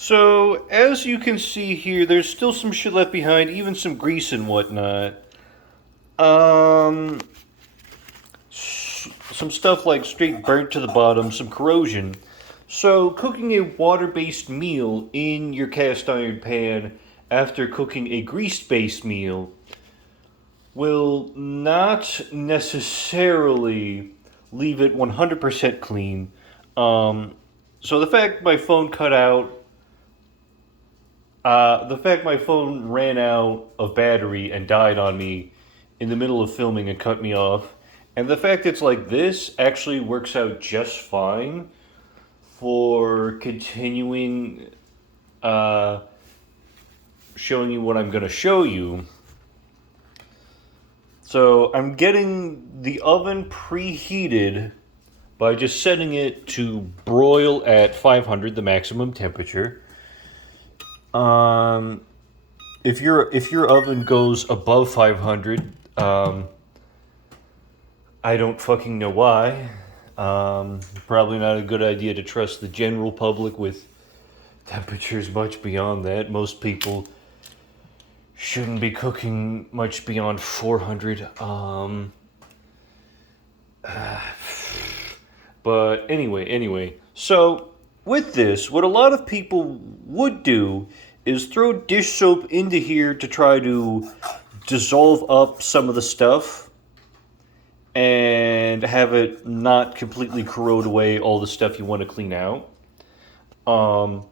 So, as you can see here, there's still some shit left behind, even some grease and whatnot. Um, some stuff like straight burnt to the bottom, some corrosion. So, cooking a water based meal in your cast iron pan after cooking a grease based meal will not necessarily leave it 100% clean. So, the fact my phone cut out the fact my phone ran out of battery and died on me in the middle of filming and cut me off, and the fact it's like this actually works out just fine for continuing uh, showing you what I'm going to show you. So I'm getting the oven preheated by just setting it to broil at 500, the maximum temperature. Um, if your oven goes above 500, I don't fucking know why. Probably not a good idea to trust the general public with temperatures much beyond that. Most people shouldn't be cooking much beyond 400. But anyway. So, with this, what a lot of people would do is throw dish soap into here to try to dissolve up some of the stuff and have it not completely corrode away all the stuff you want to clean out. Um,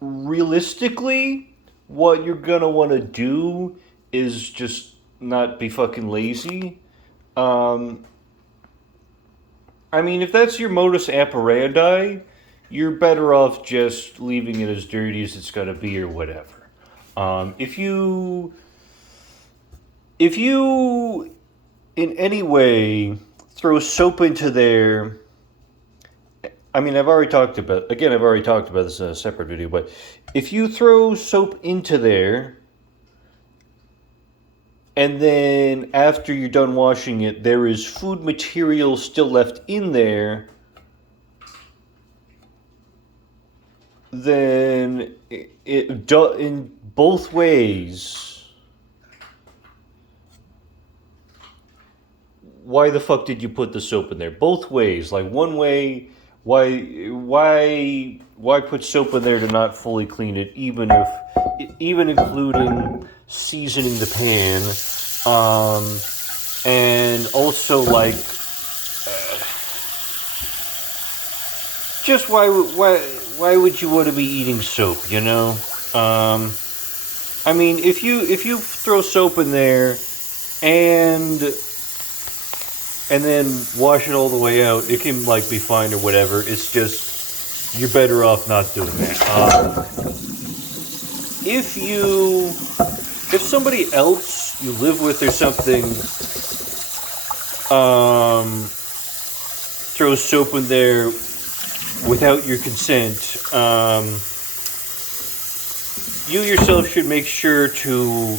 Realistically, what you're gonna want to do is just not be fucking lazy. Um, I mean, if that's your modus operandi, you're better off just leaving it as dirty as it's gonna be or whatever. If you in any way throw soap into there, I mean, I've already talked about this in a separate video, but if you throw soap into there and then after you're done washing it, there is food material still left in there, then in both ways, why the fuck did you put the soap in there? Both ways. Like one way, why put soap in there to not fully clean it, even including seasoning the pan, and also like just why would you want to be eating soap? You know, I mean, if you throw soap in there and then wash it all the way out, it can like be fine or whatever. It's just you're better off not doing that. If somebody else you live with or something throws soap in there without your consent, you yourself should make sure to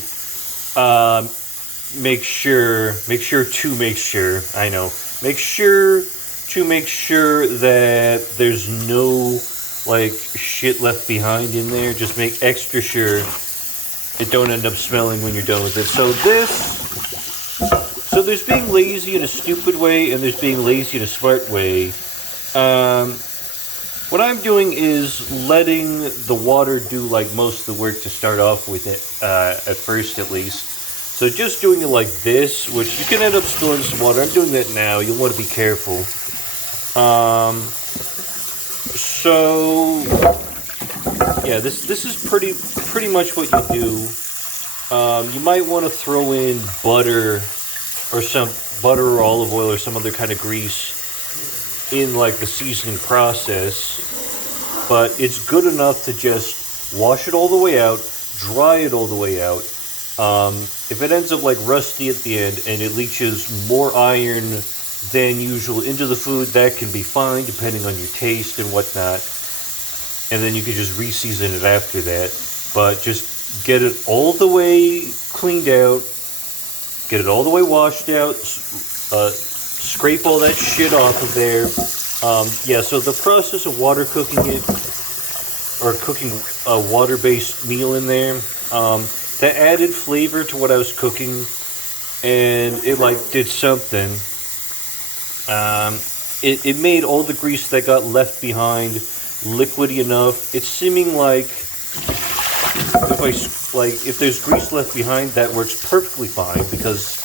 make sure make sure that there's no like shit left behind in there. Just make extra sure it don't end up smelling when you're done with it. So there's being lazy in a stupid way and there's being lazy in a smart way. What I'm doing is letting the water do like most of the work to start off with it, at first at least. So just doing it like this, which you can end up spilling some water. I'm doing that now. You'll want to be careful. So yeah, this is pretty much what you do. You might want to throw in butter or olive oil or some other kind of grease in like the seasoning process, but it's good enough to just wash it all the way out, dry it all the way out. If it ends up like rusty at the end and it leaches more iron than usual into the food, that can be fine depending on your taste and whatnot. And then you can just re-season it after that. But just get it all the way cleaned out, get it all the way washed out, scrape all that shit off of there. Yeah, so the process of water cooking it, or cooking a water-based meal in there. That added flavor to what I was cooking, and it like did something. It made all the grease that got left behind liquidy enough. It's seeming like if there's grease left behind, that works perfectly fine because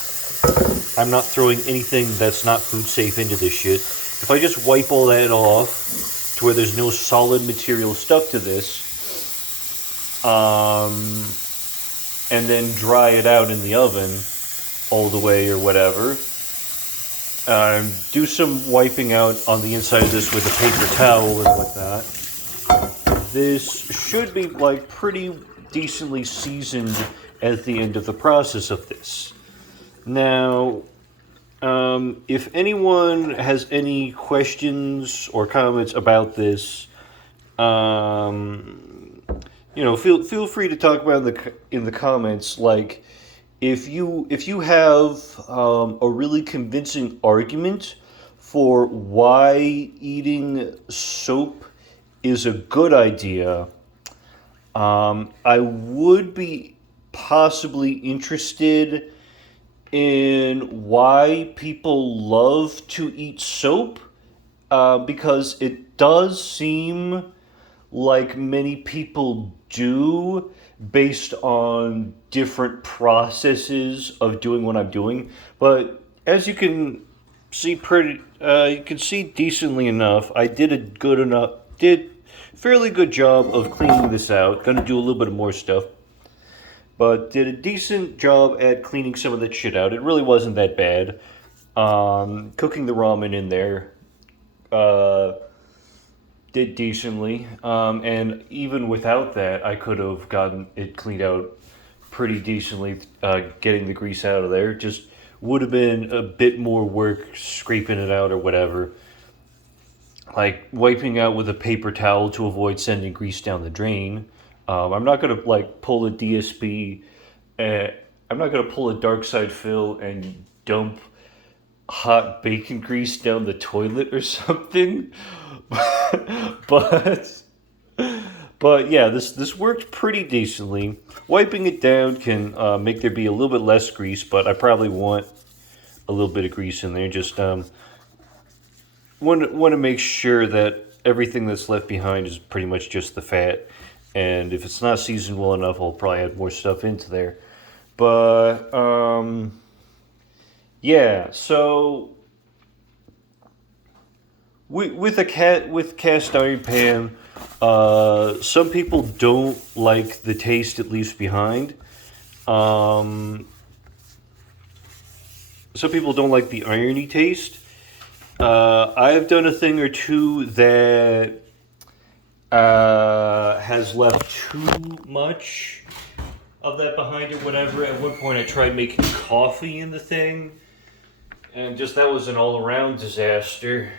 I'm not throwing anything that's not food safe into this shit. If I just wipe all that off to where there's no solid material stuck to this, and then dry it out in the oven all the way or whatever. Do some wiping out on the inside of this with a paper towel and whatnot. This should be like pretty decently seasoned at the end of the process of this. Now, if anyone has any questions or comments about this, feel free to talk about in the comments. Like, if you have a really convincing argument for why eating soap is a good idea, I would be possibly interested in why people love to eat soap, because it does seem like many people do based on different processes of doing what I'm doing. But as you can see you can see decently enough, I did fairly good job of cleaning this out. Gonna do a little bit of more stuff, but did a decent job at cleaning some of that shit out. It really wasn't that bad. Cooking the ramen in there did decently, and even without that, I could have gotten it cleaned out pretty decently. Getting the grease out of there just would have been a bit more work scraping it out or whatever. Like wiping out with a paper towel to avoid sending grease down the drain. I'm not gonna like pull a DSP. I'm not gonna pull a dark side fill and dump hot bacon grease down the toilet or something. but but yeah, this worked pretty decently. Wiping it down can make there be a little bit less grease, but I probably want a little bit of grease in there. Just want to make sure that everything that's left behind is pretty much just the fat. And if it's not seasoned well enough, I'll probably add more stuff into there. But yeah, so with cast iron pan, some people don't like the taste it leaves behind. Some people don't like the irony taste. I've done a thing or two that has left too much of that behind or whatever. At one point, I tried making coffee in the thing, and just that was an all-around disaster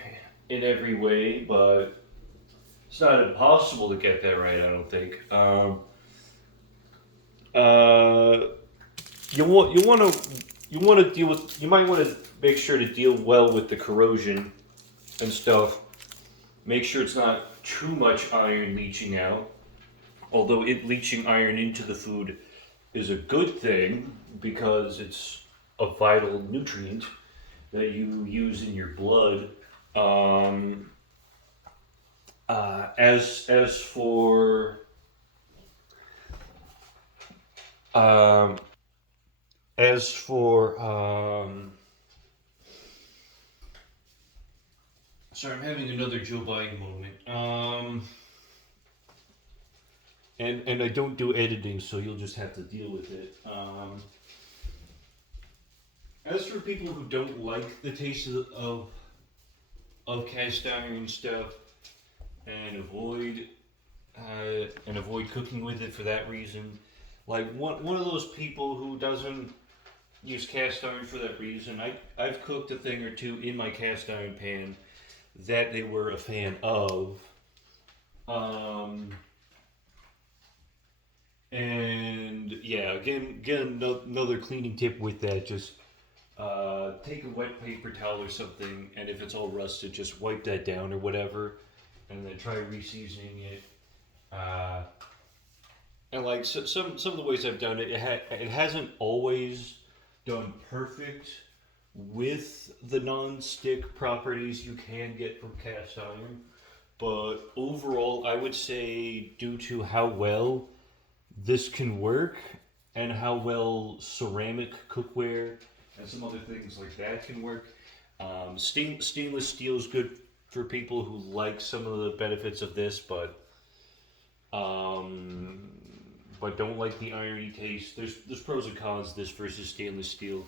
in every way. But it's not impossible to get that right, I don't think. You might want to make sure to deal well with the corrosion and stuff. Make sure it's not too much iron leaching out. Although it leaching iron into the food is a good thing because it's a vital nutrient that you use in your blood. As for sorry, I'm having another Joe Biden moment. And I don't do editing, so you'll just have to deal with it. As for people who don't like the taste of cast iron stuff and avoid cooking with it for that reason, like one of those people who doesn't use cast iron for that reason, I've cooked a thing or two in my cast iron pan that they were a fan of. And yeah, again, another cleaning tip with that, just take a wet paper towel or something, and if it's all rusted, just wipe that down or whatever, and then try re-seasoning it. And like some of the ways I've done it, it hasn't always done perfect with the non-stick properties you can get from cast iron. But overall, I would say due to how well this can work and how well ceramic cookware and some other things like that can work, stainless steel is good for people who like some of the benefits of this, but don't like the irony taste. There's pros and cons this versus stainless steel.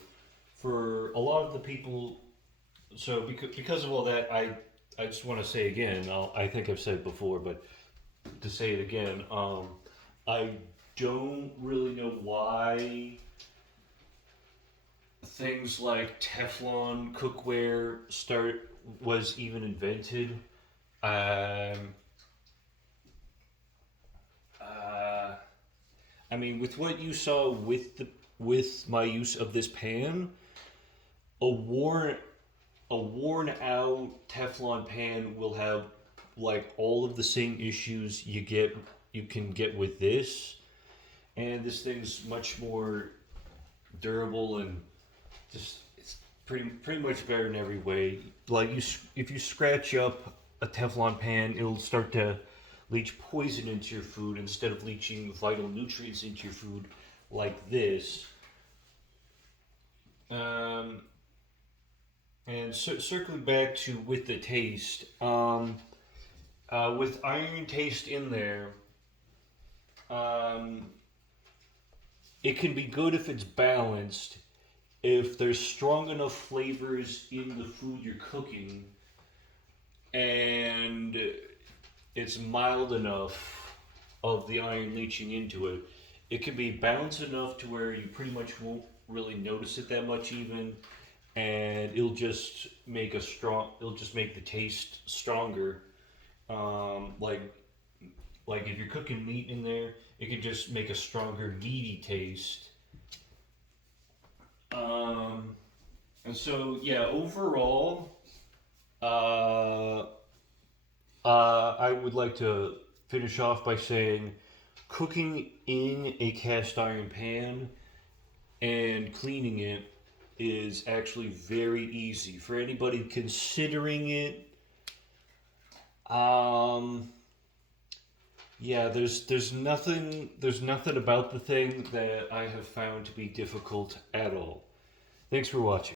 For a lot of the people, so because of all that, I just want to say again. I think I've said it before, but to say it again, I don't really know why things like Teflon cookware was even invented. Um, uh, I mean, with what you saw with my use of this pan, a worn a worn out Teflon pan will have like all of the same issues you can get with this, and this thing's much more durable and just it's pretty much better in every way. Like if you scratch up a Teflon pan, it'll start to leach poison into your food instead of leaching vital nutrients into your food like this. Um, and circling back to with the taste, with iron taste in there, um, it can be good if it's balanced. If there's strong enough flavors in the food you're cooking, and it's mild enough of the iron leaching into it, it can be balanced enough to where you pretty much won't really notice it that much even, and it'll just make the taste stronger. Um, like like if you're cooking meat in there, it could just make a stronger meaty taste. Um, and so yeah, overall, uh, I would like to finish off by saying cooking in a cast iron pan and cleaning it is actually very easy for anybody considering it. Um, yeah, there's nothing about the thing that I have found to be difficult at all. Thanks for watching.